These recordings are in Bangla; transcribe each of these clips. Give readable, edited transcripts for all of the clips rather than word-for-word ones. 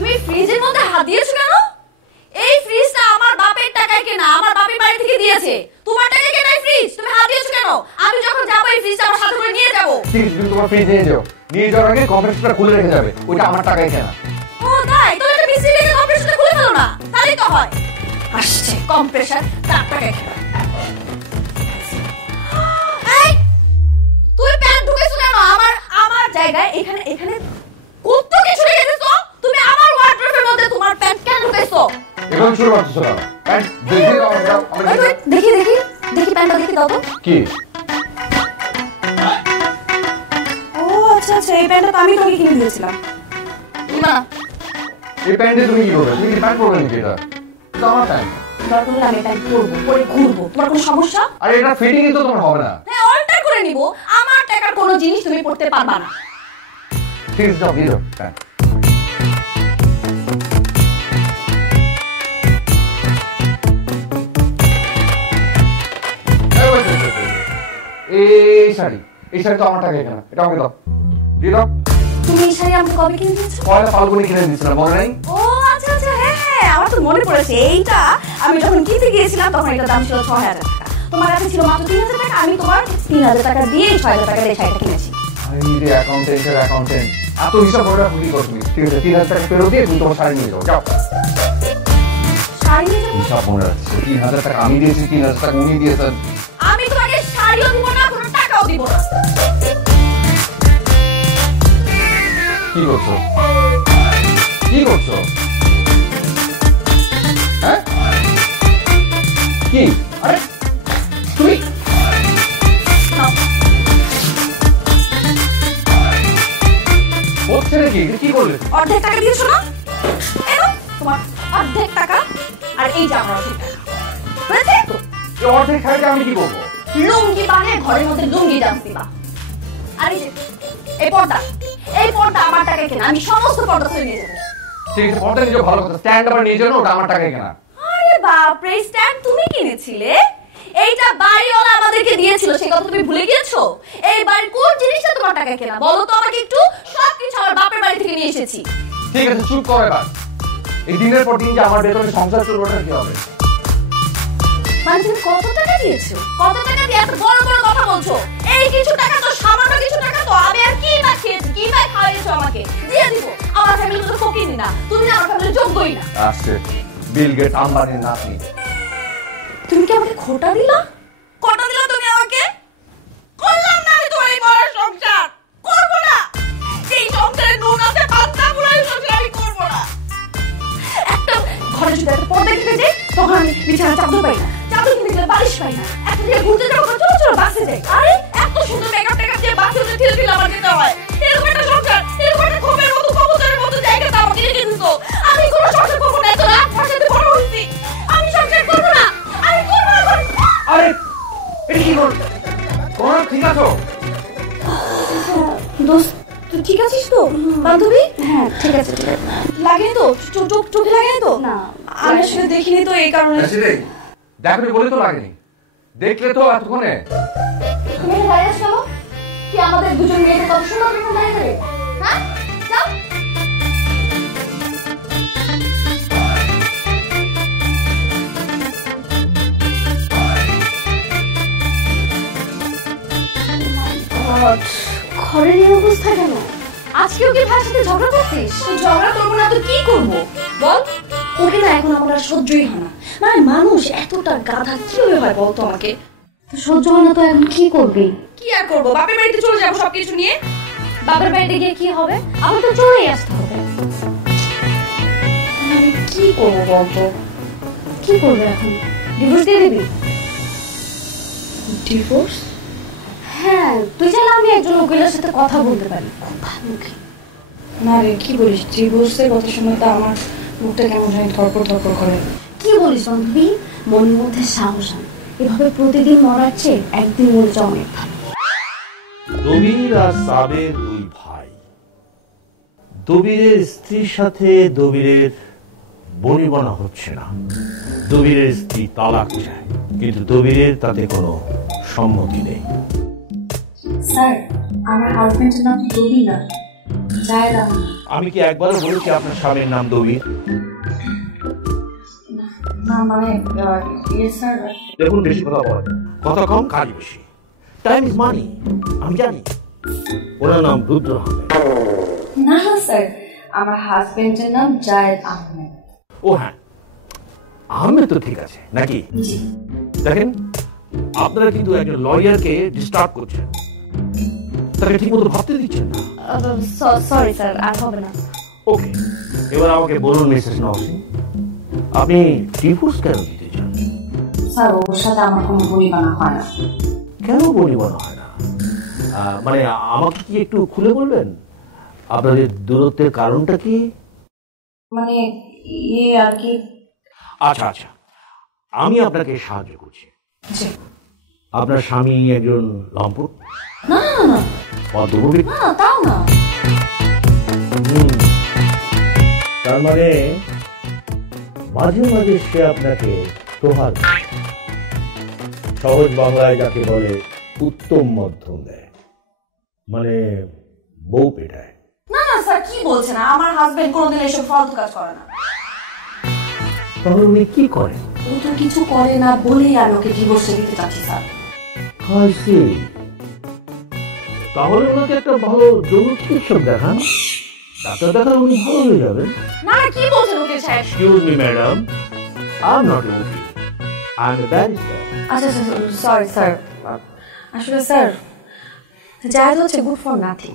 তুমি ফ্রিজের মধ্যে হাত দিয়েছো কেন? এই ফ্রিজটা আমার বাপের টাকায় কেনা, আমার বাপের বাড়ি থেকে দিয়েছে। তোমার টাকায় কেনা এই ফ্রিজ, তুমি হাত দিয়েছো কেন? আমি যখন যাবো এই ফ্রিজটা আমার সাথে করে নিয়ে যাবো। প্লিজ তুমি তোমার ফ্রিজ নিয়ে যাও, নিয়ে যাওয়ার আগে কম্প্রেসরটা খুলে রেখে যাবে, ওইটা আমার টাকায় কেনা। ও তাই, তাহলে একটা মিস্ত্রি থেকে কম্প্রেসরটা খুলে ফেলো না, তাহলেই তো হয়। আসছে কম্প্রেসর তার টাকায় কেনা। এই তুই প্যান্ট ঢুকেছো কেন আমার জায়গায়? এখানে এখানে কত কিছু রেখে দিছো, তুমি আমার ওয়ার্ড্রোবের মধ্যে তোমার প্যান্ট কেন ঢুকেছো? এখন শুরু করছো না প্যান্ট দেখি দাও, দেখি দেখি দেখি প্যান্টটা দেখি দাও তো। কি? ও আচ্ছা আচ্ছা, এই প্যান্টটা তো আমি তোমাকে কিনে দিয়েছিলাম। না এই প্যান্টে তুমি কি করবে? তুমি কি প্যান্ট পরবে নাকি? এটা তো আমার প্যান্ট। দরকার হলে আমি প্যান্ট পরবো, পরে ঘুরবো, তোমার কোনো সমস্যা? আরে এটা ফিটিংই তো তোমার হবে না। হ্যাঁ অল্টার করে নিব, আমার টাকার কোনো জিনিস তুমি পরতে পারবা না। ঠিক আছে দাও, দিয়ে দাও প্যান্ট। এই শাড়ি তো আমার টাকায় কেনা, এটা আমাকে দাও, দিয়ে দাও। তুমি এই শাড়ি আমাকে কবে কিনে দিয়েছো? পয়লা ফাল্গুনে কিনে দিয়েছিলাম, মনে নাই? ও আচ্ছা আচ্ছা, হ্যাঁ হ্যাঁ আমার তো মনে পড়েছে। এইটা আমি যখন কিনতে গিয়েছিলাম তখন এটার দাম ছিল ৬০০০ টাকা, তোমার কাছে ছিল মাত্র ৩০০০ টাকা। আমি তোমার ৩০০০ টাকা দিয়ে ৬০০০ টাকা দিয়ে শাড়িটা কিনেছি। আরে অ্যাকাউন্টেন্টের অ্যাকাউন্টেন্ট, এত হিসাব করে রাখো কি করো তুমি? ঠিক আছে ৩০০০ টাকা ফেরত দিয়ে তুমি তোমার শাড়ি নিয়ে যাও, যাও। শাড়ি নিয়ে যাবো? হিসাব মনে রাখছি, ৩০০০ টাকা আমি দিয়েছি, ৩০০০ টাকা উনি দিয়েছেন। আমি তোমাকে শাড়িও দিব না, কোনো টাকাও দিব না। কি করছো? কি করছো? হ্যাঁ কি? আরে তুমি হচ্ছে নাকি? কি করলে? অর্ধেক টাকা দিয়েছো না? এনো তোমার অর্ধেক টাকা, আর এই যে আমার অর্ধেক টাকা। বুঝেছে? এই অর্ধেক শাড়িটা আমি কি করবো? লুঙ্গি বানিয়ে ঘরের মধ্যে লুঙ্গি ডান্স দিবা। আর এই যে এই পর্দা আমার টাকায় কেনা, আমি সমস্ত পর্দা তুলে নিয়ে যাবো। ঠিক আছে পর্দা নিয়ে যাও, ভালো কথা। স্ট্যান্ড আবার নিয়ে যাও, ওটা আমার টাকায় কেনা। আরে বাপ রে, স্ট্যান্ড তুমি কিনেছিলে? এইটা বাড়িওয়ালা আমাদেরকে দিয়েছিল, সে কথা তুমি ভুলে গিয়েছো? এই বাড়ির কোন জিনিসটা তোমার টাকায় কেনা বলো তো আমাকে একটু? সবকিছু আমার বাপের বাড়ি থেকে নিয়ে এসেছি। ঠিক আছে চুপ করো এবার। এই দিনের পর দিন যে আমার বেতনে সংসার চলবে, ওটা কি হবে? মানে তুমি কত টাকা দিয়েছো? কত টাকা দিয়ে এত বড় বড় কথা বলছো? এই কিছু টাকা তো, সামান্য কিছু টাকা তো। আমি আর কি বা খেয়েছি, কি বা খাইয়েছো আমাকে? দিয়ে দিব। আমার ফ্যামিলি তো ফকিনি না, তুমি আমার ফ্যামিলির যোগ্যই না। আসছে বিল গেট আম্বানির নাতনি। তুমি কি আমাকে খোটা দিলা? খোটা দিলা তুমি আমাকে? করলাম না আমি তোমার এই বড় সংসার, করবো না। এই সংসারে নুন আছে, পান্তা পুরাই সংসার আমি করবো না। একটা ঘরে যদি একটা পর্দা কিনে যাই, তখন আমি বিছানা চাদর পাই না, চাদর কিনে গেলে বালিশ পাই না। একটা দিয়ে ঘুরতে যাবো, চলো চলো বাসে যাই। আরে এত সুন্দর মেকআপ টেকআপ দিয়ে বাসে উঠে ঠেলে ঠেলে আমার যেতে হয়। এরকম একটা সংসার, এরকম একটা খোপের মতো কবুতরের মতো জায়গাটা আমাকে রেখে দিতো। আমি কোনো সংসার করবো না, এত রাত ফাঁসাতে বড় হয়েছি, আমি সংসার করবো না। আমি করবো না। আরে এটা কি করছো? তোমরা ঠিক আছো? দোস্ত তুই ঠিক আছিস তো? বান্ধবী? হ্যাঁ ঠিক আছে। লাগেনি তো? চোখে লাগেনি তো? না আমি আসলে দেখিনি তো, এই কারণে। দেখনি বলে তো লাগেনি, দেখলে তো এতক্ষণে। তুমি দাঁড়িয়ে আসো, কি আমাদের দুজন মেয়েদের কত সুন্দর দেখুন দাঁড়িয়ে যাবে? হ্যাঁ যাও। ঘরের এই অবস্থা কেন? আজকেও কি ভাইয়ের সাথে ঝগড়া করছিস? তো ঝগড়া করবো না তো কি করবো বল? ওকে না এখন আমার আর সহ্যই হয় না। মানে মানুষ এতটা গাধা কিভাবে হয় বলতো আমাকে? সহ্য হয় না তো এখন কি করবি? কি আর করবো, বাপের বাড়িতে চলে যাবো সবকিছু নিয়ে। বাপের বাড়িতে গিয়ে কি হবে? আমার তো চলেই আসতে হবে। কি করবো বলতো? কি করবো এখন? ডিভোর্স দিয়ে দিবি? ডিভোর্স? হ্যাঁ তুই চাইলে আমি একজন উকিলের সাথে কথা বলতে পারি, খুব ভালো উকিল। না রে কি বলিস, ডিভোর্সের কথা শুনে তো আমার মুখটা কেমন জানি ধরপড় ধরপড় করে। কি বলিস বান্ধবী? মনের মধ্যে সাহস আন, এভাবে প্রতিদিন মরার চেয়ে একদিন মরে যাওয়া অনেক ভালো। দবির আর সাবের দুই ভাই। দবিরের স্ত্রীর সাথে দবিরের বনিবনা হচ্ছে না। দবিরের স্ত্রী তালাক চায়, কিন্তু দবিরের তাতে কোনো সম্মতি নেই। স্যার আমার হাজবেন্ডের নাম কি দবির না, জায়েদ আহমেদ। আমি কি একবারও বলেছি আপনার স্বামীর নাম দবির? না মানে স্যার। দেখুন বেশি কথা বলেন, কথা কম কাজ বেশি। টাইম ইজ মানি, আমি জানি। ওনার নাম রুদ্র আহমেদ। না স্যার, আমার হাজবেন্ডের নাম জায়েদ আহমেদ। ও হ্যাঁ, আহমেদ তো ঠিক আছে নাকি? জি। দেখেন, আপনারা কিন্তু একজন লয়ারকে ডিস্টার্ব করছেন, তাকে ঠিক মতো ভাবতে দিচ্ছেন না। সরি স্যার, আর হবে না। ওকে, এবার আমাকে বলুন মিসেস নওশিন, আপনি ডিভোর্স কেন দিতে চান? স্যার ওর সাথে আমার কোনো বনিবানা হয় না। কেন বনিবনা হয় না? মানে আমাকে কি একটু খুলে বলবেন আপনাদের দূরত্বের কারণটা কি? মানে আর কি। আচ্ছা আচ্ছা, আমি আপনাকে সাহায্য করছি। জি। আপনার স্বামী একজন লম্পট? না না না মধ্যভোগী? না, তাও না। তার মানে মাঝে মাঝে সে আপনাকে প্রহার করে। সহজ বাংলায় যাকে বলে উত্তম মধ্যম দেয়, মানে বউ পেটায়। না না স্যার, কি বলছেন? আমার হাজবেন্ড কোনোদিন এসব ফালতু কাজ করে না। তাহলে উনি কি করেন? ও তো কিছু করে না বলেই আমি ওকে ডিভোর্সে দিতে চাচ্ছি স্যার। তাহলে ওনাকে একটা ভালো যৌন চিকিৎসক দেখান, ডাক্তার দেখান, উনি ভালো হয়ে যাবেন। না না, কি বলছেন উকিল সাহেব? Excuse me madam, I am not a উকিল, আই এম এ ব্যারিস্টার। আচ্ছা আচ্ছা, সরি স্যার। আসলে স্যার, জায়েদ হচ্ছে গুড ফর নাথিং,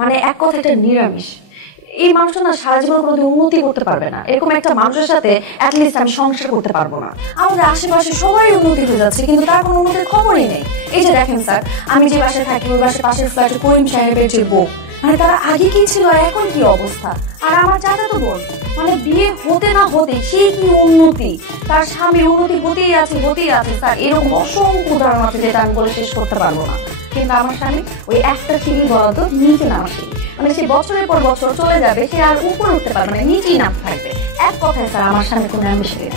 মানে এক কথা একটা নিরামিষ। এই মানুষটা না সারা জীবন কোনোদিন উন্নতি করতে পারবে না। এরকম একটা মানুষের সাথে অ্যাটলিস্ট আমি সংসার করতে পারবো না। আমাদের আশেপাশে সবাই উন্নতি হয়ে যাচ্ছে, কিন্তু তার কোনো উন্নতির খবরই নেই। এই যে দেখেন স্যার, আমি যে বাসায় থাকি ওই বাসার পাশের ফ্ল্যাটে করিম সাহেবের যে বউ, মানে তারা আগে কি ছিল আর এখন কি অবস্থা। আর আমার চাচাতো বোন, মানে বিয়ে হতে না হতে সে কি উন্নতি, তার স্বামীর উন্নতি হতেই আছে স্যার। এরকম অসংখ্য উদাহরণ আছে যেটা আমি বলে শেষ করতে পারবো না। কিন্তু আমার স্বামী ওই একটা সিঁড়ি বরাদ্দ নিচে নামা সিঁড়ি, মানে সে বছরের পর বছর চলে যাবে, সে আর উপরে উঠতে পারবে না, নিচেই নামতে থাকবে। এক কথায় স্যার, আমার স্বামী কোনো অ্যাম্বিশন নেই।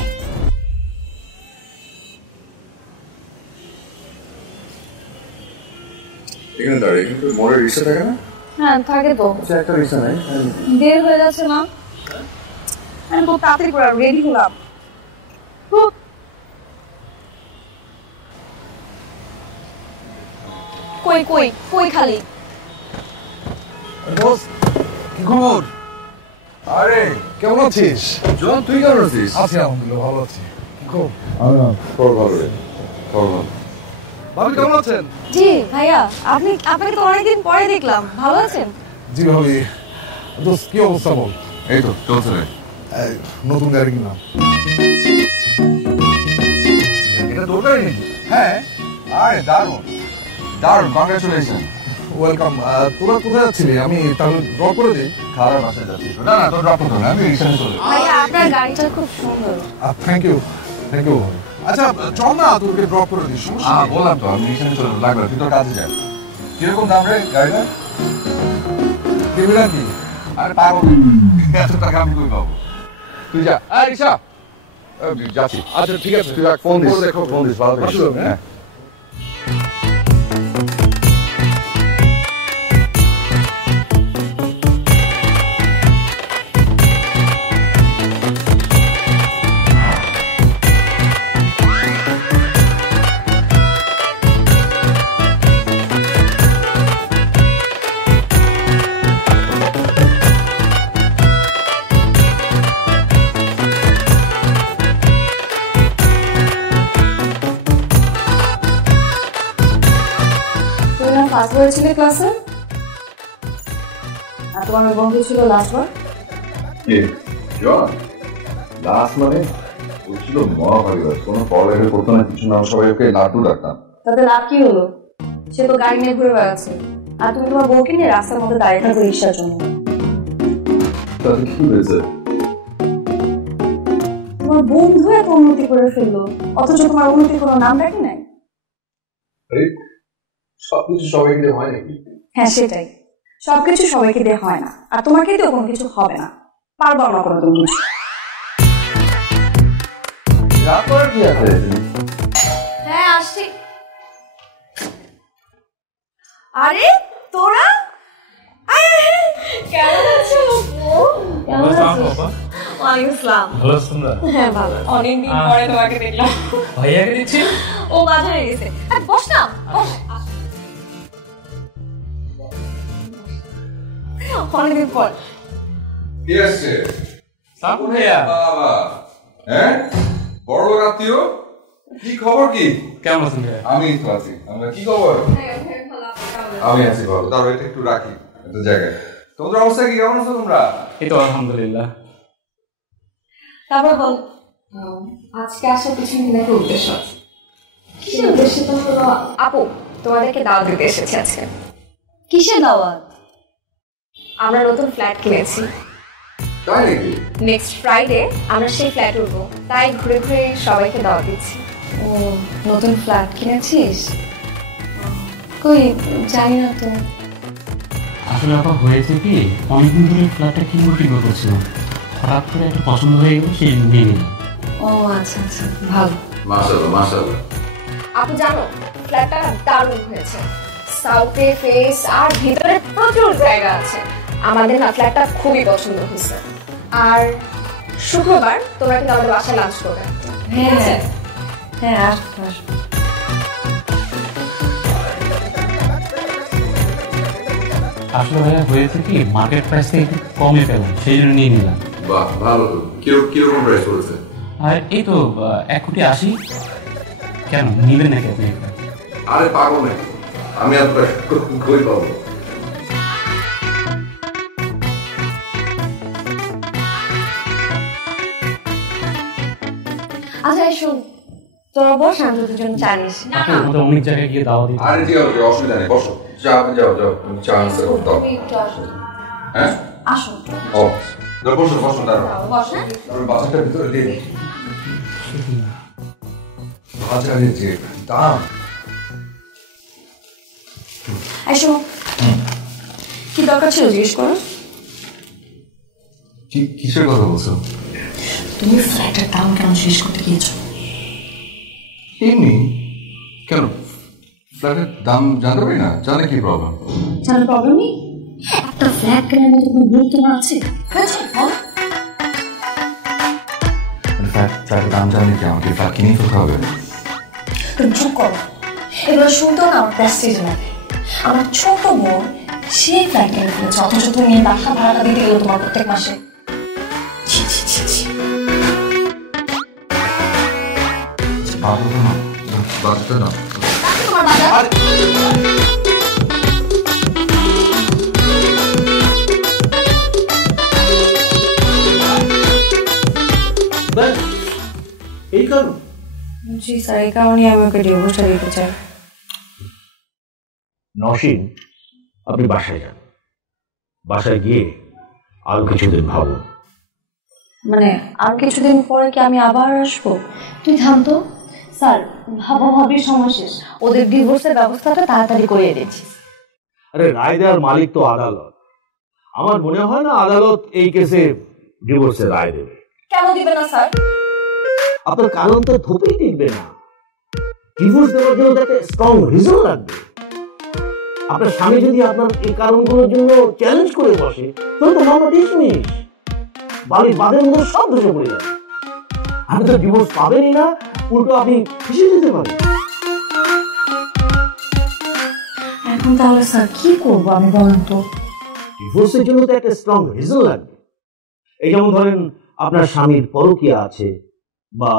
এখানে দাঁড়িয়ে কিন্তু মোড়ে রিক্সা থাকে না? হ্যাঁ থাকে তো। আচ্ছা, একটা রিক্সা নাই, দেরি হয়ে যাচ্ছে না? আমি তো তাড়াতাড়ি করে রেডি হলাম। কই কই কই খালি? দোস্ত কি খবর? আরে কেমন আছিস? জন তুই কেমন আছিস? আছি আলহামদুলিল্লাহ, ভালো আছি। কি খবর? খবর ভালো রে, খবর ভালো। ভাবি কেমন আছেন? জি ভাইয়া, আপনাকে তো অনেকদিন পরে দেখলাম, ভালো আছেন? জি ভাবি। দোস্ত কি অবস্থা বল? এই তো চলছে রে। এই, নতুন গাড়ি কিনলাম। এটা তোর গাড়ি নাকি? হ্যাঁ। আরে দারুণ দারুণ, কংগ্রেচুলেশন। ওয়েলকাম। তোরা কোথায় যাচ্ছিলি? আমি তাহলে ড্রপ করে দিই। খারাপ বাসায় যাচ্ছিস? না না, তোর ড্রপ করতে হবে না, আমি রিক্সায় চলে যাবো। ভাইয়া আপনার গাড়িটা খুব সুন্দর। থ্যাংক ইউ আচ্ছা চল না, তোকে ড্রপ করে দিই। সমস্যা নেই। বললাম তো আমি রিক্সায় চলে যাবো, লাগবে তুই তোর কাজে যাবি। কিরকম দাম রে গাড়িটা? দিবি নাকি? আরে পাগল, এত টাকা আমি কই পাবো? তুই যা। আরে রিক্সা যাচ্ছি। আচ্ছা ঠিক আছে, তুই ফোন দিস, দেখো। ফোন দিস, ভালো থাকিস। আসলে, হ্যাঁ। ফার্স্ট বার ছিল ক্লাসে, আর তোমার বন্ধু ছিল লাস্ট বার। কে? জন? লাস্ট মানে ও ছিল মহাভাগীবাস, কোনো পড়ালেখা করতো না, কিছু না, সবাই ওকে লাটু ডাকতাম। তাতে লাভ কি হলো? সে তো গাড়ি নিয়ে ঘুরে বেড়াচ্ছে, আর তুমি তোমার বউকে নিয়ে রাস্তার মধ্যে দাঁড়িয়ে থাকো রিক্সার জন্য। তাতে কি হয়েছে? তোমার বন্ধু এত উন্নতি করে ফেললো, অথচ তোমার উন্নতির কোনো নাম রাখি নাই। সবকিছু সবাইকে দিয়ে হয় নাকি? হ্যাঁ সেটাই, সবকিছু সবাইকে দিয়ে হয় না, আর তোমাকে দিয়েও কোনো কিছু হবে না, পারবো না কোনো তুমি কিছু। রাত করার কি আছে? হ্যাঁ আসছি। আরে তোরা কেমন আছো? কেমন আছো? ওয়ালাইকুম আসসালাম। ভালো আছেন না? হ্যাঁ ভালো। অনেকদিন পরে তোমাকে দেখলাম। ভাইয়াকে দিচ্ছি। ও বাজারে গেছে। বস না, বস। অনেকদিন পর। কে আসছে? সাপু ভাইয়া। বাবা, হ্যাঁ? বড় লোক আত্মীয়? কি খবর কি? কেমন আছেন ভাইয়া? আমি তো আছি। আমরা কি খবর? আমি আছি ভালো। তার এটা একটু রাখি একটা জায়গায়। তোমাদের অবস্থা কি, কেমন আছো তোমরা? এই তো আলহামদুলিল্লাহ। তারপর বল, আজকে আসার পিছনে কিন্তু একটা উদ্দেশ্য আছে। কিসের উদ্দেশ্য? তো হলো আপু, তোমাদেরকে দাওয়াত দিতে এসেছি আজকে। কিসের দাওয়াত? আমরা নতুন ফ্ল্যাট কিনেছি। তাই নাকি? নেক্সট ফ্রাইডে আমরা সেই ফ্ল্যাট উঠবো, তাই ঘুরে ঘুরে সবাইকে দাওয়াত দিচ্ছি। ও, নতুন ফ্ল্যাট কিনেছিস? কই জানি না তো। আসলে আপা হয়েছে কি, অনেকদিন ধরে ফ্ল্যাটটা কিনবো করছিলাম, হঠাৎ করে একটা পছন্দ হয়ে গেল, সেই নিয়ে নিলাম। ও আচ্ছা আচ্ছা, ভালো। মাশাআল্লাহ মাশাআল্লাহ। আপু জানো, ফ্ল্যাটটা দারুণ হয়েছে। সাউথে ফেস আর ভিতরে প্রচুর জায়গা আছে। আমাদের না ফ্ল্যাটটা খুবই পছন্দ হয়েছে। আর শুক্রবার তোমরা কিন্তু আমাদের বাসায় লাঞ্চ করবে। হ্যাঁ হ্যাঁ, আসবো আসবো। আসলে ভাইয়া হয়েছে কি, মার্কেট প্রাইস থেকে একটু কমে পেলাম, সেই জন্য নিয়ে নিলাম। বাহ, ভালো তো। কিরকম প্রাইস পড়েছে? আর এই তো 1,80,00,000। কেন নিবেন নাকি আপনি? আরে পাগল নাকি, আমি আর কই পাবো? আচ্ছা শোন, তোরা বস, আমি তোদের জন্য চা নিয়েছি। আমাদের অনেক জায়গায় গিয়ে দাওয়া দিতে। আরে ঠিক আছে, অসুবিধা নেই, বসো। চা যাও যাও, চা আনতে দাও। তুমি একটু আসো। হ্যাঁ? আসো। ও, দাও, বসো বসো, দাঁড়াও। বস, হ্যাঁ? আমি বাচ্চাটা ভিতরে দিয়ে দিই। বাচ্চা দিয়েছি, দাঁড়াও। এই শোনো, কি দরকার ছিল জিজ্ঞেস করো? কিসের কথা বলছো? তুমি ফ্ল্যাটের দাম কেন শেষ করতে গিয়েছো? এমনি কেন? ফ্ল্যাটের দাম জানতে পারি না, জানে কি প্রবলেম? জানার প্রবলেম নেই। একটা ফ্ল্যাট কেনার মতো কোনো গুরুত্ব না আছে? হয়েছে, বল। ফ্ল্যাটের দাম জানলে কি আমাকে ফ্ল্যাট কিনে ফেলতে হবে? তুমি চুপ করো। এগুলো শুনতেও না আমার প্রেস্টিজ লাগে। আমার ছোট বোন সেই ফ্ল্যাট কিনে ফেলেছে, অথচ তুমি বাসা ভাড়াটা দিতে গেলো তোমার প্রত্যেক মাসে। ছি ছি ছি ছি। বাচ্চাটা না, তোমার বাজার এই কারণ জি স্যার, এই কারণেই আমি ওকে ডিভোর্সটা দিতে চাই। নসীন, আপনি বাসায় যান। বাসায় গিয়ে আরো কিছুদিন ভাবুন। মানে আর কিছুদিন পরে কি আমি আবার আসবো? তুই থাম তো স্যার, ভাবাভাবির সময় শেষ। ওদের ডিভোর্সের ব্যবস্থাটা তাড়াতাড়ি করিয়ে দিচ্ছি। আরে রায় দেওয়ার মালিক তো আদালত। আমার মনে হয় না আদালত এই কেসে ডিভোর্সের রায় দেবে। কেন দিবে না স্যার? আপনার কারণ তো থোপেই টিকবে না। ডিভোর্স দেওয়ার জন্য একটা স্ট্রং রিজন লাগবে। আপনার স্বামী যদি আপনার এই কারণগুলোর জন্য চ্যালেঞ্জ করে বসে, তাহলে তো মামলা ডিসমিস। বাড়ির বাঁধের মধ্যে সব ধসে পড়ে যাবে। আপনি তো ডিভোর্স পাবেনই না, উল্টো আপনি ফেঁসে যেতে পারেন। এখন তাহলে স্যার কি করবো আমি, বলেন তো? ডিভোর্সের জন্য তো একটা স্ট্রং রিজন লাগবে। এই যেমন ধরেন আপনার স্বামীর পরকীয়া আছে, বা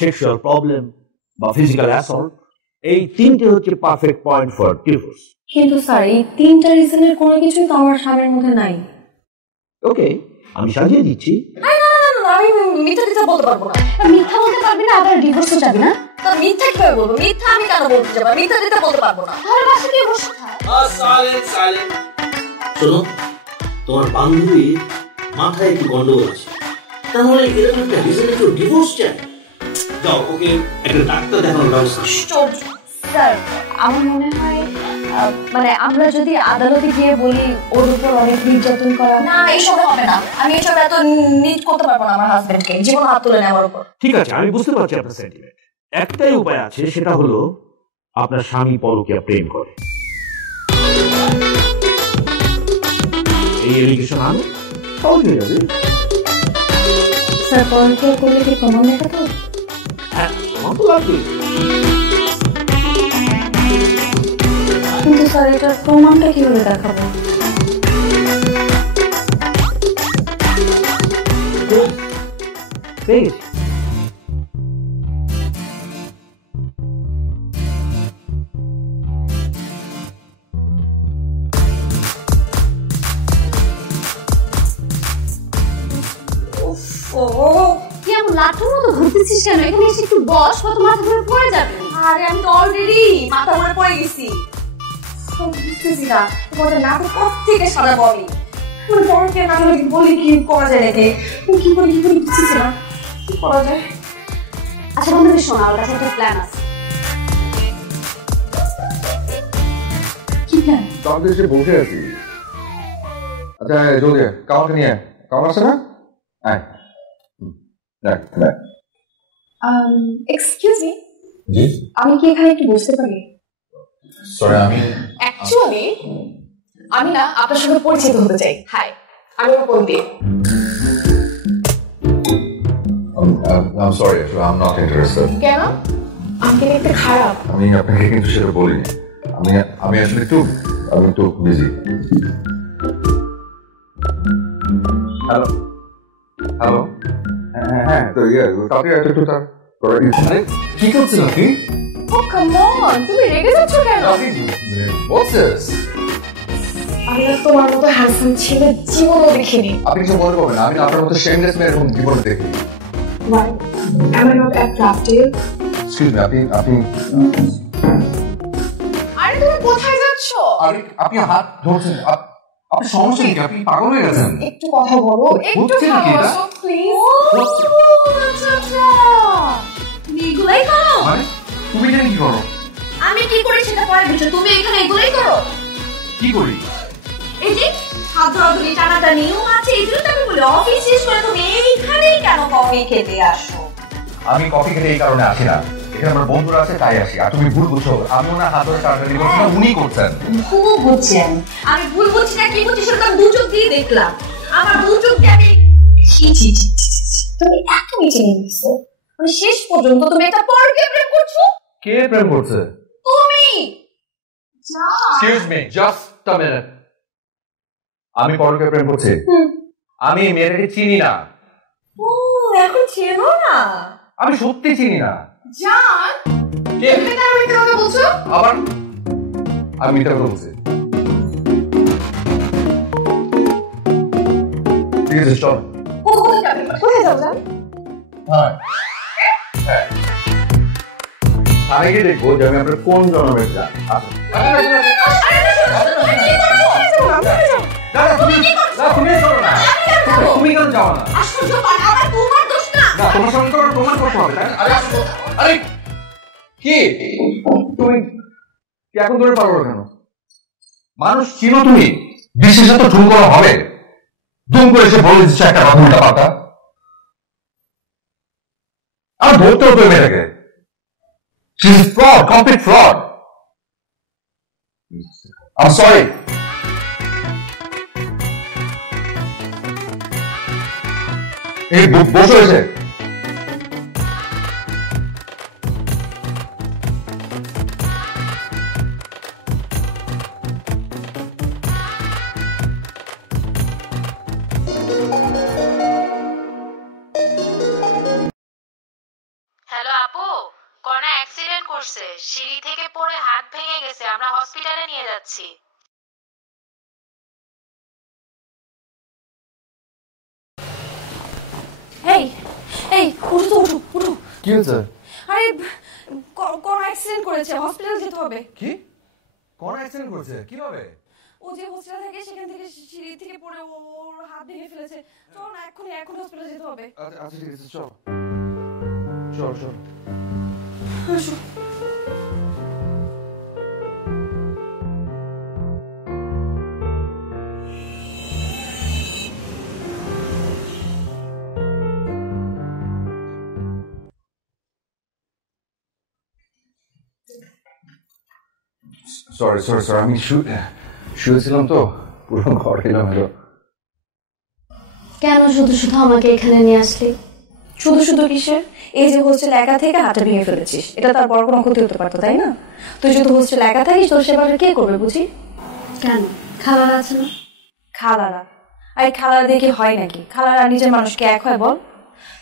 সেক্সুয়াল প্রবলেম, বা ফিজিক্যাল অ্যাসল্ট। এই তিনটে হচ্ছে পারফেক্ট পয়েন্ট ফর ডিভোর্স। কিন্তু স্যার এই তিনটা রিজনের কোনো কিছুই তো আমার স্বামীর মধ্যে নাই। ওকে, আমি সাজিয়ে দিচ্ছি। আমি মিথ্যা টিথ্যা বলতে পারবো না। মিথ্যা বলতে পারবি না, আবার ডিভোর্সও যাবি না? তো মিথ্যা কিভাবে বলবো? মিথ্যা আমি কেন বলতে যাবো? মিথ্যা টিথ্যা বলতে পারবো না। তাহলে বাসা গিয়ে বসে থাক। শোনো, তোমার বান্ধবীর মাথায় একটু গন্ডগোল আছে, তাহলে এরকম একটা রিজনে তো ডিভোর্স চাই। যাও, ওকে একটা ডাক্তার দেখানোর ব্যবস্থা। স্যার আমার মনে হয় মানে আমরা যদি আদালতে গিয়ে বলি ওর উপর অনেক নির্যাতন করা, না এইসব হবে না। আমি এইসব এত নিজ করতে পারবো না আমার হাজবেন্ডকে, জীবন হাত তুলে নেয় আমার উপর। ঠিক আছে, আমি বুঝতে পারছি আপনার সেন্টিমেন্ট। একটাই উপায় আছে, সেটা হলো আপনার স্বামী পরকীয়া প্রেম করে। এই এলিগেশন আনো, সহজ হয়ে যাবে। স্যার পরীক্ষা করলে কি প্রমাণ দেখাতো? হ্যাঁ, আমার তো লাগবে। কিন্তু স্যার এটার প্রমাণটা কিভাবে দেখাবো? পেয়ে গেছি। কি এমন লাঠুর মতো ঘুরতেছিস কেন? এখানে এসে একটু বস, কত মাথা ঘুরে পড়ে যাবে। আরে আমি তো অলরেডি মাথা ঘুরে পড়ে গেছি। বুঝতেছি না তোমাদের নাটক প্রত্যেকে সাদা বলি পরকে না হলে বলি কি করা যায় নাকি কি বলি বুঝতেছি না কি করা যায়। আচ্ছা বন্ধু শোনা, ওর কাছে একটা প্ল্যান আছে। কি প্ল্যান? তাহলে এসে বসে আছি। আচ্ছা জলদি কামাকে নিয়ে কামার আছে না? আয় দেখ দেখ। এক্সকিউজ মি, জি আমি কি এখানে একটু বসতে পারি? সরি আমি অ্যাকচুয়ালি আমি না আপনার সঙ্গে পরিচিত হতে চাই। হাই, আমি Rupanti. I'm sorry, I'm not interested. কেন? আমি দেখতে খারাপ? আমি আপনাকে কিন্তু সেটা বলিনি। আমি আসলে একটু বিজি। হ্যালো হ্যালো, হ্যাঁ তো তাতে একটু তার কি করছেন আপনি? ও কাম অন, তুমি রেগে যাচ্ছ কেন? What's this? আমি না তোমার মতো হ্যান্ডসাম ছেলে জীবনও দেখিনি। আপনি কিছু মনে করবেন না, আমি আপনার মতো শেমলেস মেয়ে এরকম জীবনে দেখিনি। Why? Am I not attractive? Excuse me, আপনি আরে তুমি কোথায় যাচ্ছ? আপনি হাত ধরছেন, আপনি সমস্যা কি? আপনি পাগল হয়ে গেছেন? একটু কথা বলো, একটু ভালোবাসো প্লিজ। আচ্ছা আচ্ছা, তুমি এগুলাই করো? মানে তুমি এখানে কি করো? আমি কি করি সেটা পরে বিষয়, তুমি এখানে এগুলাই করো? কি করি? এই যে হাত ধরাধরি টানাটানিও আছে, এই জন্য আমি বলি অফিস শেষ করে তুমি এইখানেই কেন কফি খেতে আসো? আমি কফি খেতে এই কারণে আসি না, এখানে আমার বন্ধুরা আছে তাই আসি। আর তুমি ভুল বুঝছো, আমি ওনার হাত ধরে টানাটানি করছি না, উনি করছেন। খুব বুঝছেন, আমি ভুল বুঝছি না কি বুঝছি সেটা আমি দু চোখ দিয়ে দেখলাম। আমার দু চোখ দিয়ে আমি ছি ছি ছি তুমি এত নিচে নেমে গেছো, মানে শেষ পর্যন্ত তুমি একটা পরকে প্রেম করছো। কে প্রেম করছে? তুমি। Excuse me, just a minute. আমি পরকে প্রেম করছি? আমি মেয়েটাকে চিনি না। ও এখন চেনো না? আমি সত্যি চিনি না। জান কে? তুমি কেন মিথ্যে কথা বলছো? আবার আমি মিথ্যা কথা বলছি? ঠিক আছে চল। কোথায় যাবে? কোথায় যাও জান? হ্যাঁ আমি কি দেখবো যে আমি আপনার কোন জন্মের যান। আসুন। তুমি কেন যাও না? তোমার সঙ্গে তো প্রমাণ করতে হবে। আরে কি তুমি এখন ধরে পারো কেন? মানুষ চিনো তুমি, বিশ্বাসে তো ঢুম করা হবে। দুম করে এসে বলে দিচ্ছে একটা কথা উল্টা পাল্টা। আর ধরতে হতো মেয়েটাকে। She is fraud, complete fraud. I'm sorry. এই বসে হয়েছে। হ্যালো আপু, কোনা অ্যাক্সিডেন্ট করছে, সিঁড়ি থেকে পড়ে হাত ভেঙে গেছে, আমরা হসপিটালে নিয়ে যাচ্ছি। এই এই উঠো তো, উঠো উঠো। কি হয়েছে? আরে কোন অ্যাক্সিডেন্ট করেছে, হসপিটালে যেতে হবে। কি? কোন অ্যাক্সিডেন্ট করেছে? কিভাবে? ও যে হোস্টেলে থাকে সেখান থেকে সিঁড়ি থেকে পড়ে ওর হাত ভেঙে ফেলেছে। চল না এখন হসপিটালে যেতে হবে। আচ্ছা ঠিক আছে চল চল চল। আসো। সরি আমি শুয়েছিলাম তো, পুরো ঘর এলাম হলো। কেন শুধু শুধু আমাকে এখানে নিয়ে আসলি? শুধু শুধু কিসের? এই যে হোস্টেল একা থেকে হাতটা ভেঙে ফেলেছিস, এটা তার বড় কোনো ক্ষতি হতে পারতো, তাই না? তুই শুধু হোস্টেল একা থাকিস, তোর সেবাটা কে করবে বুঝি? কেন, খালারা আছে না? খালারা? আরে খালারা দিয়ে কি হয় নাকি? খালারা নিজের মানুষকে এক হয় বল?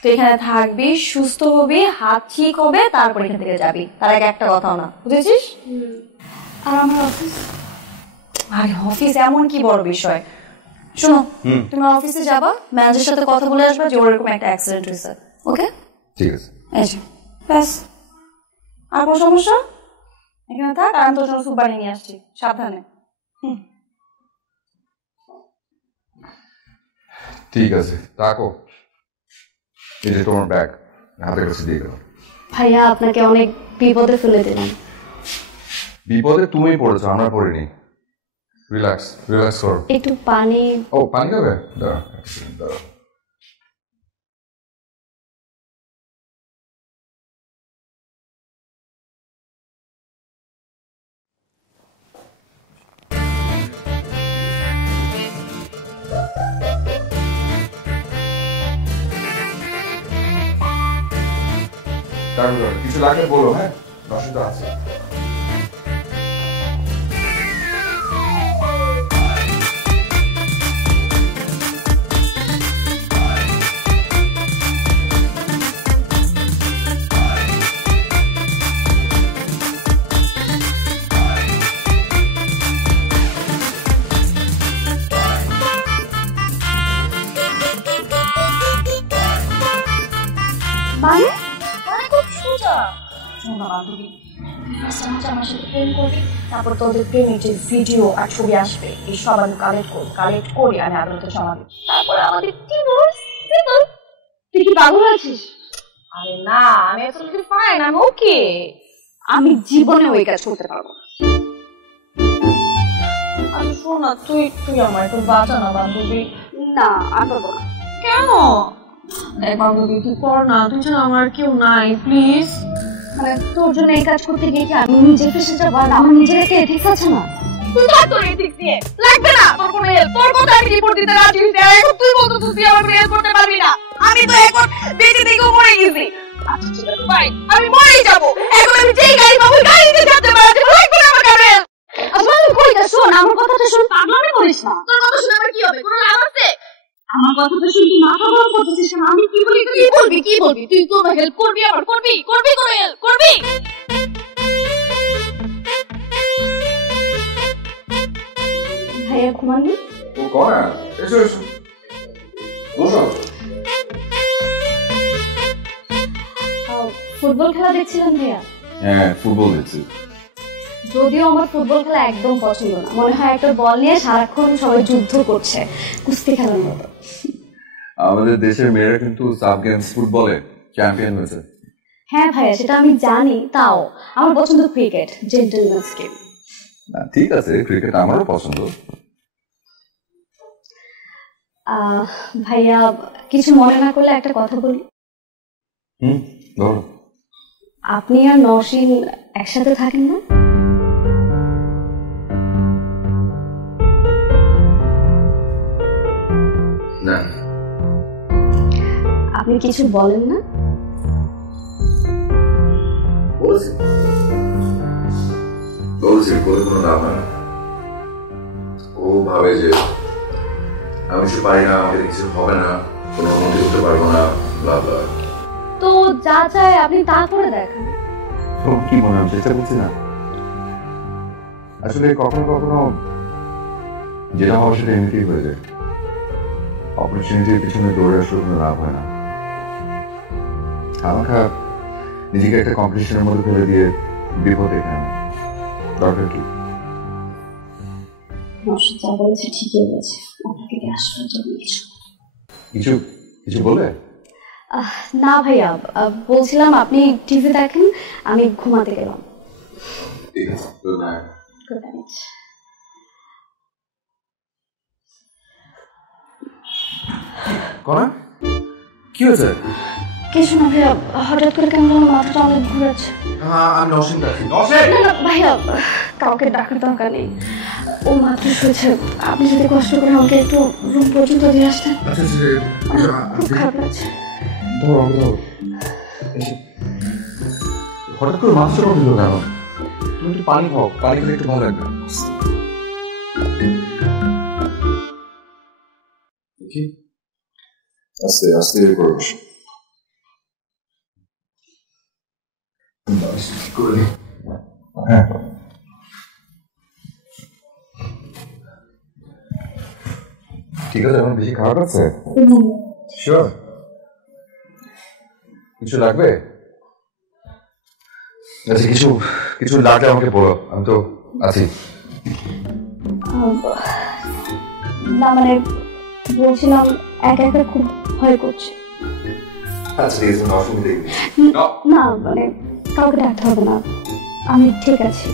তুই এখানে থাকবি, সুস্থ হবি, হাত ঠিক হবে, তারপর এখান থেকে যাবি। তার আগে একটা কথাও না, বুঝেছিস? আর আমার অফিস? আরে অফিস এমন কি বড় বিষয়? শোনো, তুমি অফিসে যাবা, ম্যানেজারের সাথে কথা বলে আসবে যে ওর এরকম একটা অ্যাক্সিডেন্ট হয়েছে। ওকে, ঠিক আছে। এই যে ব্যাস, আর কোনো সমস্যা? এখানে থাক, আর আমি তোর জন্য স্যুপ বানিয়ে নিয়ে আসছি, সাবধানে। ঠিক আছে, রাখো। এই যে তোমার ব্যাগ, হাতের কাছে দিয়ে গেল। ভাইয়া আপনাকে অনেক বিপদে ফেলে দিলাম। বিপদে তুমিই পড়েছো, আমরা পড়িনি। রিল্যাক্স, রিল্যাক্স করো। একটু পানি। ও, পানি খাবে? দাঁড়া, এক সেকেন্ড দাঁড়াও। তারপর কিছু লাগলে বলো, হ্যাঁ? অসুবিধা আছে। তারপর তোদের প্রেমের যে ভিডিও আর ছবি আসবে, এই সব আমি কালেক্ট করি, আমি আদালতে জমা দিই। তারপরে আমাদের ডিভোর্স। তুই কি পাগল আছিস? আরে না, আমি আসলে ফাইন, আমি ওকে। আমি জীবনে ওই কাজ করতে পারবো না। আমি শোন না, তুই আমার একটু বাঁচা না বান্ধবী। না, আমি পারবো না। কেন? দেখ বান্ধবী, তুই কর না, তুই ছাড়া আমার কেউ নাই, প্লিজ। মানে তোর জন্য এই কাজ করতে গিয়ে কি আমি নিজে ফেসে যাবো? আর আমার নিজেকে এথিক্স আছে না? তুই থাক তোর এথিক্স নিয়ে, লাগবে না তোর কোনো হেল্প। তোর কথা আমি রিপোর্ট দিতে রাজি হইছি, আর এখন তুই বলতো তুই আমার হেল্প করতে পারবি না। আমি তো এখন বেঁচে থেকেও মরে গেছি। আচ্ছা ঠিক আছে ফাইন, আমি মরেই যাবো। এখন আমি যেই গাড়ি পাবো গাড়িতে যেতে পারছি, লাগবে না আমার কারণে। আসলে তুই কইটা শোন, আমার কথাটা শোন, পাগলামি করিস না। তোর কথা শুনে আমার কি হবে? কোনো লাভ আছে? আমার কথাটা শুন, তুই মাথা গরম করতেছিস না। আমি কি বলি কি বলবি? তুই তো হেল্প করবি, আমার করবি কোনো হেল্প করবি? ভাইয়া ঘুমাননি? ও করা, এসো এসো, বসো। ফুটবল খেলা দেখছিলেন ভাইয়া? হ্যাঁ, ফুটবল দেখছি। যদিও আমার ফুটবল খেলা একদম পছন্দ না, মনে হয় একটা বল নিয়ে সারাক্ষণ সবাই যুদ্ধ করছে, কুস্তি খেলার মতো। আমাদের দেশের মেয়েরা কিন্তু সাব গেমস ফুটবলে চ্যাম্পিয়ন হয়েছে। হ্যাঁ ভাইয়া, সেটা আমি জানি, তাও আমার পছন্দ ক্রিকেট, জেন্টলম্যানস গেম। ঠিক আছে, ক্রিকেট আমারও পছন্দ। ভাইয়া কিছু মনে না করলে একটা কথা বলি। বলো। আপনি আর নওশীন একসাথে থাকেন না? না। আপনি কিছু বলেন না? বলেছি, বলে কোনো লাভ হয় না। ও ভাবে যে আমি কিছু পারি না, আমাদের কিছু হবে না, কোনো উন্নতি করতে পারবো না, ব্লা ব্লা। তো যা চায় আপনি তা করে দেখান। কি মনে হয় চেষ্টা করছি না? আসলে কখনো কখনো যেটা হবে সেটা এমনিতেই হয়ে যায়। অপরচুনিটির পিছনে দৌড়ে আসলে কোনো লাভ হয় না। আমাকে নিজেকে একটা কম্পিটিশনের মধ্যে ফেলে দিয়ে বিপদে কেন, দরকার কি? যা বলেছে ঠিকই বলেছে, আপনাকে আশ্চর্য কিছু কিছু বলে? না ভাইয়া, বলছিলাম আপনি টিভি দেখেন, আমি ঘুমাতে গেলাম। ঠিক আছে, গুড নাইট। Good night. কনা, কি হয়েছে? কিছু না ভাইয়া, হঠাৎ করে কেমন যেন মাথাটা অনেক ঘুরেছে। আমি নওশীন ডাকি। না না ভাইয়া, কাউকে ডাকার দরকার নেই। ও মাত্র শুয়েছে, আপনি যদি কষ্ট করে আমাকে একটু রুম পর্যন্ত দিয়ে আসতেন। খুব খারাপ লাগছে। হঠাৎ করে মাছ চড়ানো দিল কেন? তুমি একটু পানি খাও, পানি খেলে একটু ভালো লাগবে। দেখি আস্তে আস্তে করো। হ্যাঁ ঠিক আছে, এখন বেশি খারাপ আছে? শিওর? কিছু লাগবে? আচ্ছা কিছু কিছু লাগলে আমাকে বলো, আমি তো আছি। না মানে বলছিলাম একা একা খুব ভয় করছে। আচ্ছা ঠিক আছে, অসুবিধা নেই। না মানে কাউকে ডাকতে হবে না, আমি ঠিক আছি।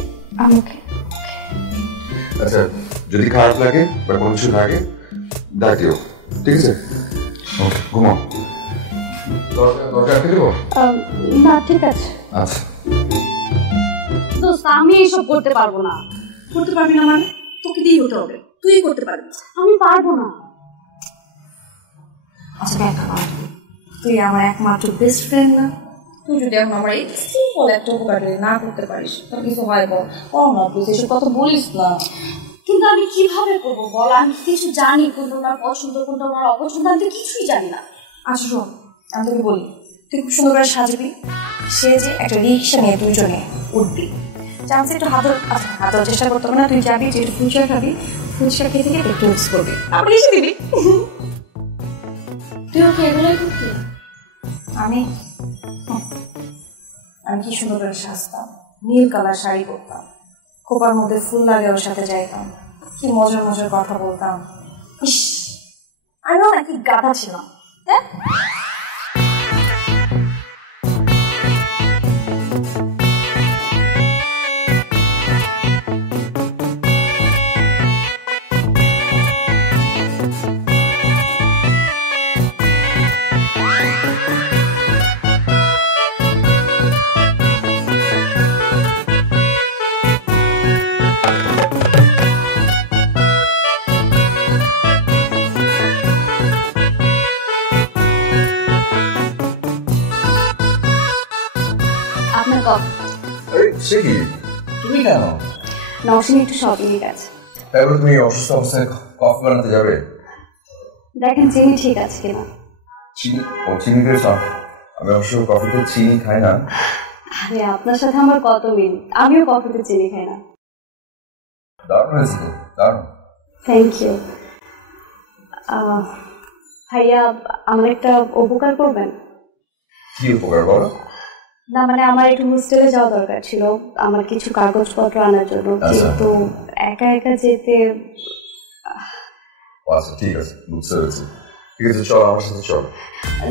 আমাকে আচ্ছা যদি খারাপ লাগে বা কোনো কিছু লাগে ডাকিও, ঠিক আছে? ওকে ঘুমাও। দরজা আটকে দেবো? না ঠিক আছে। আচ্ছা দোস্ত আমি এইসব করতে পারবো না। করতে পারবি না মানে? তোকে দিয়ে হতে হবে, তুই করতে পারবি। আমি পারবো না। আচ্ছা দেখা কর, তুই আমার একমাত্র বেস্ট ফ্রেন্ড না? তুই যদি এখন আমার এই সিম্পল একটা উপকার না করতে পারিস তাহলে কিছু হয় বল? না প্লিজ এসব কথা বলিস না। কিন্তু আমি কিভাবে করবো বল? আমি কিছু জানি কোনটা ওনার পছন্দ কোনটা ওনার অপছন্দ, আমি তো কিছুই জানি না। আচ্ছা শোন, আমি তোকে বলি, তুই খুব সুন্দর করে সাজবি, সে যে একটা রিক্সা নিয়ে দুইজনে উঠবি, চান্সে একটু হাত চেষ্টা করতে হবে না। তুই যাবি, যে একটু ফুচকা খাবি, ফুচকা খেয়ে থেকে একটু মিক্স করবি, আপনি এসে দিবি। তুই ওকে এগুলোই করবি? আমি কি সুন্দর করে সাজতাম, নীল কালার শাড়ি পরতাম, খোপার মধ্যে ফুল লাগে ওর সাথে যাইতাম, কি মজার মজার কথা বলতাম। ইস আমিও নাকি গাধা ছিলাম। হ্যাঁ আপনার কফি। আরে সে কি, তুমি কেন? নওশিন একটু শপিংয়ে গেছে। তারপরে তুমি অসুস্থ অবস্থায় কফি বানাতে যাবে? দেখেন চিনি ঠিক আছে কিনা। চিনি? ও চিনি খেয়েছ? আমি অবশ্য কফিতে চিনি খাই না। আরে আপনার সাথে আমার কত মিল, আমিও কফিতে চিনি খাই না। দারুণ হয়েছে তো, দারুণ। Thank you. ভাইয়া আমার একটা উপকার করবেন? কি উপকার বলো? না মানে আমার একটু হোস্টেলে যাওয়া দরকার ছিল, আমার কিছু কাগজপত্র আনার জন্য, কিন্তু একা একা যেতে। আচ্ছা ঠিক আছে, বুঝতে পেরেছি। ঠিক আছে চল আমার সাথে চল।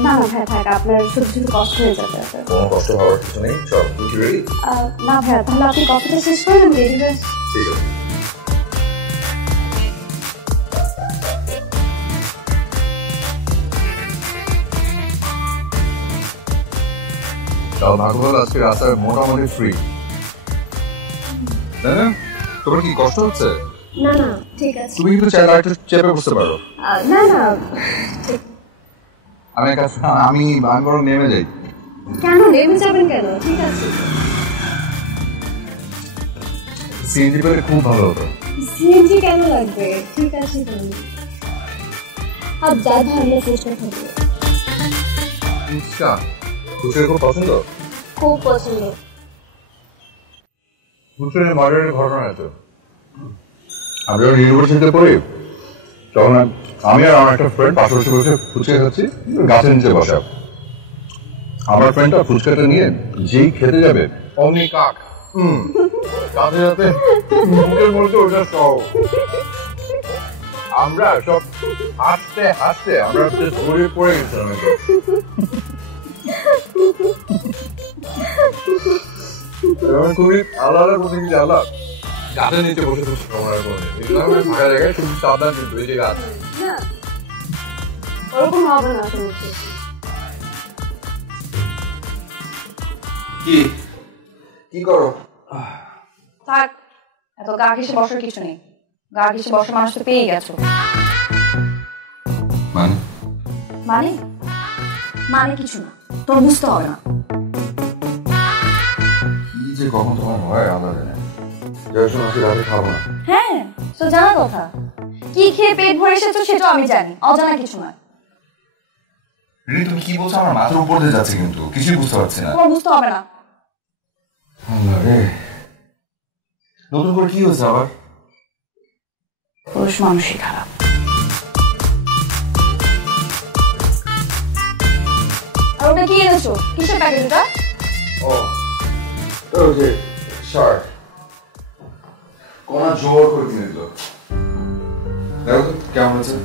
না না ভাই থাক, আপনার শুধু শুধু কষ্ট হয়ে যাবে। কোনো কষ্ট হওয়ার কিছু নেই, চল। তুই কি রেডি? না ভাইয়া তাহলে আপনি কফিটা শেষ করেন, আমি রেডি হয়ে। ঠিক আছে। তাও ভাগ্য ভালো আজকে রাস্তায় মোটামুটি ফ্রি। তাই না? তোমার কি কষ্ট হচ্ছে? না না ঠিক আছে। তুমি কিন্তু চাইলে একটু চেপে বসতে পারো। না না আমি বরং নেমে যাই। কেন নেমে যাবেন কেন? ঠিক আছে। সিএনজি পেলে খুব ভালো হতো। সিএনজি কেন লাগবে? ঠিক আছে আপ যা ভালো ফুচকা খাবো। ফুচকা? ফুচকা খুব পছন্দ? খুব পছন্দ। ফুচকা মজার ঘটনা আছে। আমি যখন ইউনিভার্সিটিতে পড়ি তখন আমি আর আমার একটা ফ্রেন্ড পাশাপাশি বসে ফুচকা খাচ্ছি, গাছের নিচে বসা। আমার ফ্রেন্ডটা ফুচকাটা নিয়ে যেই খেতে যাবে অমনি কাক সাথে সাথে মুখের মধ্যে ওটা সহ। আমরা সব হাসতে হাসতে আমরা ছড়িয়ে পড়ে গেছিলাম। খুবই আলাদা বলতে কি আলাদা গাছের নিচে বসে বসে খাওয়ার করে ফাঁকা জায়গায় শুধু সাবধান কিন্তু এই যে গাছ ওরকম হবে না। কি কি করো? থাক, এত গা ঘেসে বসার কিছু নেই। গা ঘেসে বসা মানুষ তো পেয়ে গেছো। মানে মানে মানে কিছু না, তোর বুঝতে হবে না। কি যে কখন তোমার হয় আল্লাহ জানে। যাই শোনো, আজকে রাতে খাবো না। হ্যাঁ, তো জানা কথা, কি খেয়ে পেট ভরে এসেছো সেটাও আমি জানি, অজানা কিছু না। রিনি, তুমি কি বলছো? আমার মাথার উপর দিয়ে যাচ্ছে, কিন্তু কিছুই বুঝতে পারছি না। তোমার বুঝতে হবে না। আল্লাহ রে, নতুন করে কি হয়েছে আবার? পুরুষ মানুষই খারাপ। আর ওটা কি এনেছো? কিসের প্যাকেট এটা? ও যে শার্ট কোনা জোর করে কিনে দিল। দেখো তো কেমন আছে।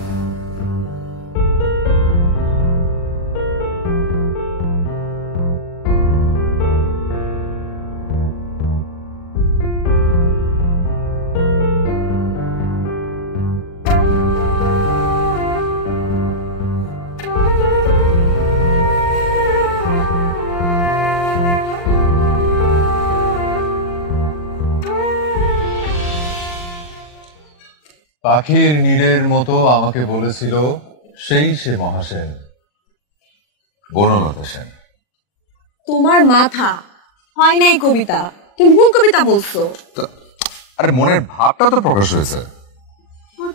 পাখির নীড়ের মতো আমাকে বলেছিল সেই সে মহাসেন, বনলতা সেন। তোমার মাথা হয় নাই কবিতা, তুমি ভুল কবিতা বলছো। আরে মনের ভাবটা তো প্রকাশ হয়েছে।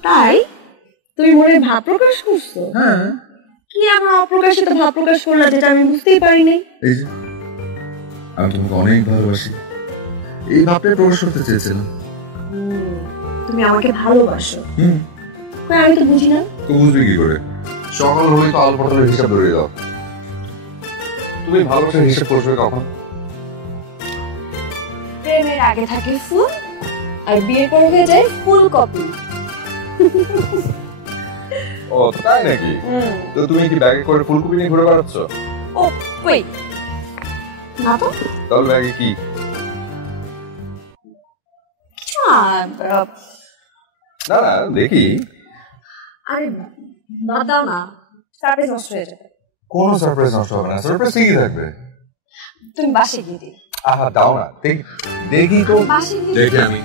তাই তুমি মনের ভাব প্রকাশ করছো? হ্যাঁ। কি এমন অপ্রকাশিত ভাব প্রকাশ করলা যেটা আমি বুঝতেই পারিনি? এই যে আমি তোমাকে অনেক ভালোবাসি, এই ভাবটাই প্রকাশ করতে চেয়েছিলাম। তুমি আমাকে ভালোবাসো? আমি তো বুঝি না। তো বুঝবি কি করে? সকাল হলেই তো আলু পটলের হিসাব ধরিয়ে দাও। তুমি ভালোবাসার হিসাব করবে কখন? প্রেমের আগে থাকে ফুল, আর বিয়ের পর হয়ে যায় ফুল কপি। ও তাই নাকি? তো তুমি কি ব্যাগে করে ফুলকপি নিয়ে ঘুরে বেড়াচ্ছ? ও কই না তো। তাহলে ব্যাগে কি? না না দেখি। আরে বাদ দাও না, সারপ্রাইজ নষ্ট হয়ে যাবে। কোনো সারপ্রাইজ নষ্ট হবে না, সারপ্রাইজ ঠিকই থাকবে। তুমি বাসে গিয়ে দিই। আহা দাও না, দেখি তো। বাসে গিয়ে দেখি আমি।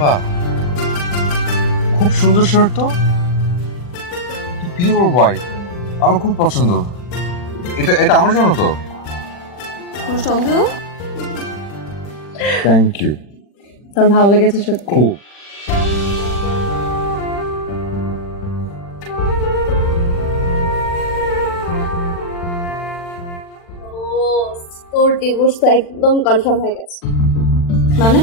বাহ, খুব সুন্দর শার্ট তো, পিওর হোয়াইট, আমার খুব পছন্দ। এটা আমার জন্য তো? কোনো সন্দেহ? Thank you. তোর ভালো লেগেছে সত্যি? খুব। তোর ডিভোর্স একদম কনফার্ম হয়ে গেছে। মানে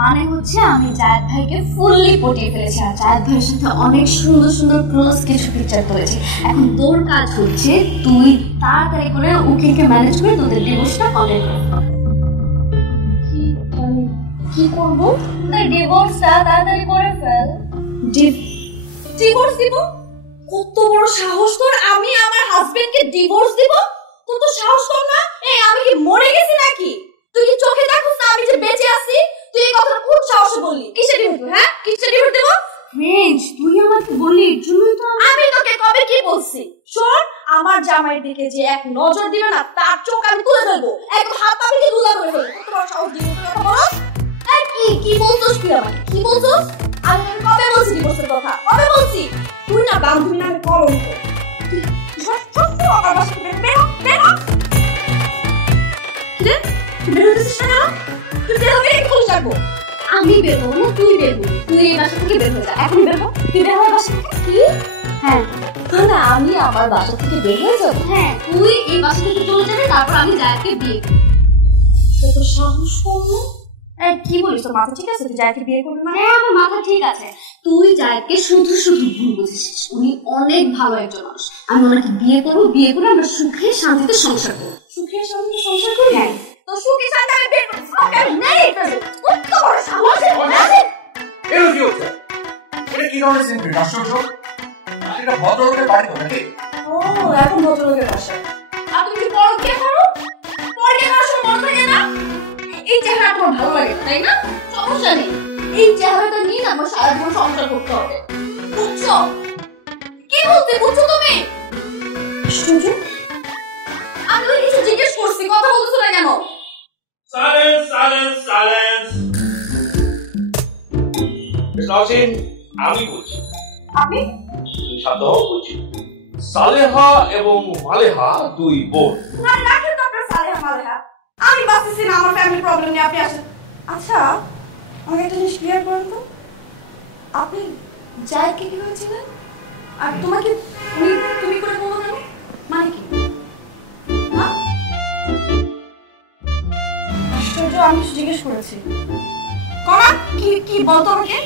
মানে হচ্ছে আমি জায়েদ ভাইকে ফুললি পটিয়ে ফেলেছি, আর জায়েদ ভাইয়ের সাথে অনেক সুন্দর সুন্দর ক্লোজ কিছু পিকচার তুলেছি। এখন তোর কাজ হচ্ছে তুই তাড়াতাড়ি করে উকিলকে ম্যানেজ করে তোদের ডিভোর্সটা কমপ্লিট কর। কি করবো? ডিভোর্সটা তাড়াতাড়ি করে ফেল। ডিভোর্স দিব? কত বড় সাহস তোর! আমি আমার হাজবেন্ডকে ডিভোর্স দিব? তোর তো সাহস কম না? এই আমি কি মরে গেছি নাকি? তুই কি চোখে দেখোস না আমি যে বেঁচে আছি? তুই এই কথাটা কোন সাহসে বললি? কিসের ডিভোর্স? হ্যাঁ, কিসের ডিভোর্স দেব? ফ্রেঞ্চ, তুই আমাকে বললি এর জন্যই তো আমি তোকে কবে কি বলছি? শোন, আমার জামাইয়ের দিকে যে এক নজর দিবে না, তার চোখ আমি তুলে ফেলবো, এক হাত পা ভেঙে ধুলা করে ফেলবো। কত বড় সাহস দিবি তুই কথা বলছ? কি বলছস তুই আমাকে? কি বলছস? আমি কবে বলছি ডিভোর্সের কথা? কবে বলছি? তুই না বান্ধবী না, আমি কলঙ্ক। তুই সব আমার বাসা থেকে বের হ, বের হ। কি রে? তুই বের হতেছিস না? তুই বের হবি নাকি পুলিশ ডাকবো? আমি বের হবো না, তুই বের হবি। তুই এই বাসা থেকে বের হয়ে যা, এখন বের হ। তুই বের হওয়ার বাসা থেকে? কি? হ্যাঁ মানে আমি আমার বাসা থেকে বের হয়ে যাবো? হ্যাঁ, তুই এই বাসা থেকে চলে যাবি, তারপর আমি জায়েদকে বিয়ে করব। তোর সাহস কম না? কি বলিস? তোর মাথা ঠিক আছে? তুই জায়েদকে বিয়ে করবি মানে? হ্যাঁ, আমার মাথা ঠিক আছে। তুই জায়েদকে শুধু শুধু ভুল বুঝেছিস। উনি অনেক ভালো একজন মানুষ। আমি ওনাকে বিয়ে করবো, বিয়ে করে আমরা সুখে শান্তিতে সংসার করবো। সুখে শান্তিতে সংসার করবি? হ্যাঁ। তো সুখে শান্তি আমি বিয়ে করবো, আমি নেই ফেলবো। কত বড় সাহস! এটা কি হচ্ছে? এটা কি ধরনের সিনক্রিট? আশ্চর্য। এটা ভদ্রলোকের বাড়ি তো নাকি? ও, এখন ভদ্রলোকের বাসা। আর তুমি কি বড় বিয়ে করো? পরে বিয়ে করার সময় মনে থাকে না? এই চেহারা তোমার ভালো লাগে তাই না? সমস্যা নেই, এই চেহারাটা নিয়ে না আমার সারা জীবন সংসার করতে হবে, বুঝছো? কি বলতে বুঝছো তুমি? আশ্চর্য! আমি তো কিছু জিজ্ঞেস করছি, কথা বলছো না কেন? সাইলেন্স। নাওশিন, আমি বলছি। আপনি? তুমি শান্ত হও, বলছি। সালেহা এবং মালেহা দুই বোন। না, রাখেন তো আপনার সালেহা মালেহা। আমি বাঁচতেছি না, আমার ফ্যামিলি প্রবলেম নিয়ে আপনি আসেন। আচ্ছা, আমাকে একটা জিনিস ক্লিয়ার করেন তো, আপনি জায়েদকে কিভাবে ছিলেন? আর তোমাকে তুমি করে বলো কেন? মানে কি? আশ্চর্য, আমি কিছু জিজ্ঞেস করেছি। কমা, কি বলতো আমাকে?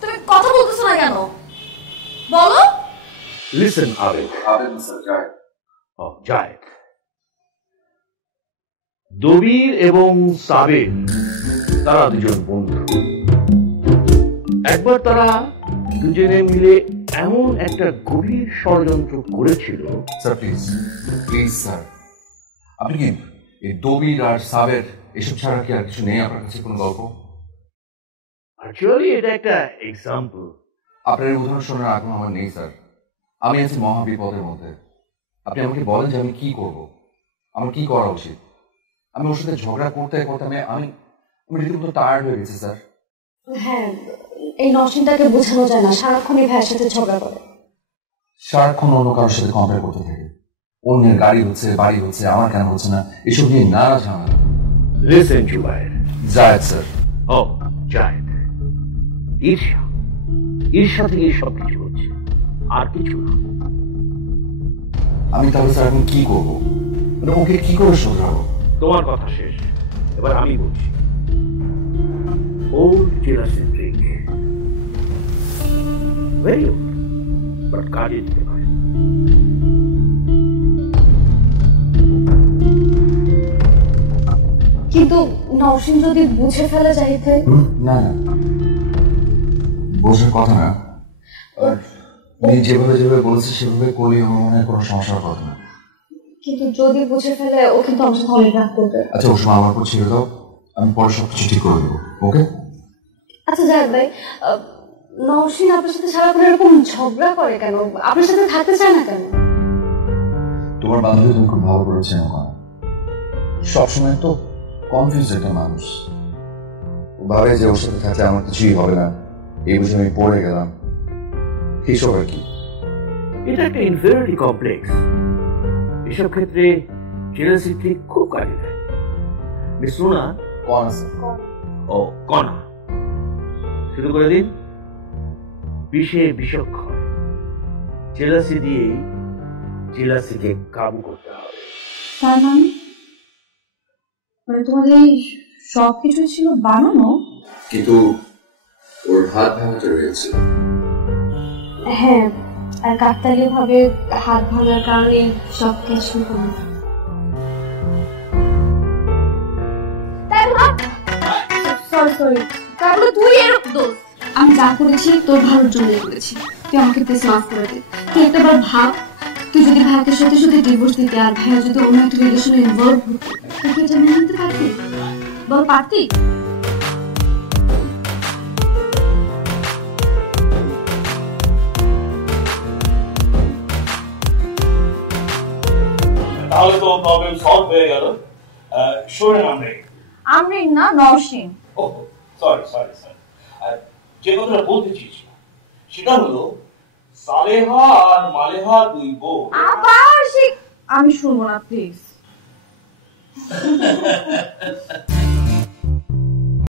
তুমি কথা বলতেছো না কেন? বলো। লিসেন আবেদ। আবেদ স্যার, জায়েদ। জায়েদ, দবির এবং সাবের তারা দুজন বন্ধু। একবার তারা দুজনে মিলে এমন একটা গভীর ষড়যন্ত্র করেছিল। স্যার প্লিজ স্যার, আপনি কি এই দবির আর সাবের এসব ছাড়া কি আর কিছু নেই আপনার কাছে কোনো গল্প? অ্যাকচুয়ালি এটা একটা এক্সাম্পল। আপনার এই উদাহরণ শোনার আগ্রহ আমার নেই স্যার। আমি আছি মহা বিপদের মধ্যে। আপনি আমাকে বলেন যে আমি কি করব, আমার কি করা উচিত। আমি ওর সাথে ঝগড়া করতে করতে আমি রীতিমতো টায়ার্ড হয়ে গেছি স্যার। হ্যাঁ, এই নওশিনটাকে বোঝানো যায় না, সারাক্ষণ এই ভাইয়ের সাথে ঝগড়া করে। সারাক্ষণ অন্য কারোর সাথে কম্পেয়ার করতে থাকে। অন্যের গাড়ি হচ্ছে, বাড়ি হচ্ছে, আমার কেন হচ্ছে না, এসব নিয়ে নানা ঝামেলা। লিসেন জুবায়ের। জায়েদ স্যার। জায়েদ, ঈর্ষা থেকে সবকিছু হচ্ছে, আর কিছু না। আমি তাহলে স্যার এখন কি করবো? ওকে কি করে শোধরাবো? তোমার কথা শেষ, এবার আমি বলছি। ওল্ড জেলাসেন্ট্রিক, ভেরি ওল্ড, বাট কাজে দিতে পারে। কিন্তু নওশিন যদি বুঝে ফেলে যাইতে? না, বোঝার কথা না। আর উনি যেভাবে বলেছে সেভাবে করলে আমার মনে হয় কোনো সমস্যার কথা না। কিন্তু যদি বুঝে ফেলে, ও কিন্তু আমার সাথে অনেক রাগ করবে। আচ্ছা, ওর সময় আমার উপর ছেড়ে দাও, আমি পরে সবকিছু ঠিক করে দেবো। ওকে? আচ্ছা জায়েদ ভাই, নওশিন আপনার সাথে সারাক্ষণ এরকম ঝগড়া করে কেন? আপনার সাথে থাকতে চায় না কেন? তোমার বান্ধবী তুমি খুব ভালো করেছে ওখানে। সবসময় তো কনফিউজ একটা মানুষ, ভাবে যে ওর সাথে থাকলে আমার কিছুই হবে না, এই বুঝে আমি পড়ে গেলাম, এইসব আর কি। এটা একটা ইনফেরিয়রিটি কমপ্লেক্স। এসব ক্ষেত্রে জেলাসি ট্রিক খুব কাজে দেয়। মিস রুনা, কণা শুরু করে দিন। বিষে বিষক্ষয়, জেলাসি দিয়েই জেলাসিকে কাবু করতে হবে। তার মানে তোমাদের এই সব কিছু ছিল বানানো? কিন্তু ওর হাত ভাঙাতে রয়েছে। হ্যাঁ, আর কাকতালীয় ভাবে হাত ভাঙার কারণে সব কিছু তারপরে তুই এরকম দোষ। আমি যা করেছি তোর ভালোর জন্যই করেছি, তুই আমাকে প্লিজ মাফ করে দে। তুই একটাবার ভাব, তুই যদি ভাইকে সত্যি সত্যি ডিভোর্স দিতে আর ভাইয়া যদি অন্য একটা রিলেশনে ইনভলভ হতো, তুই কি এটা মেনে নিতে পারতি? বল পারতি? তাহলে তো প্রবলেম সলভ হয়ে গেল। শোনেন, আমরিন না, নওশিন। ও সরি, যে কথাটা বলতে চেয়েছিলাম সেটা হলো সালেহা আর মালেহা দুই বোন। আবার আমি শুনবো না প্লিজ।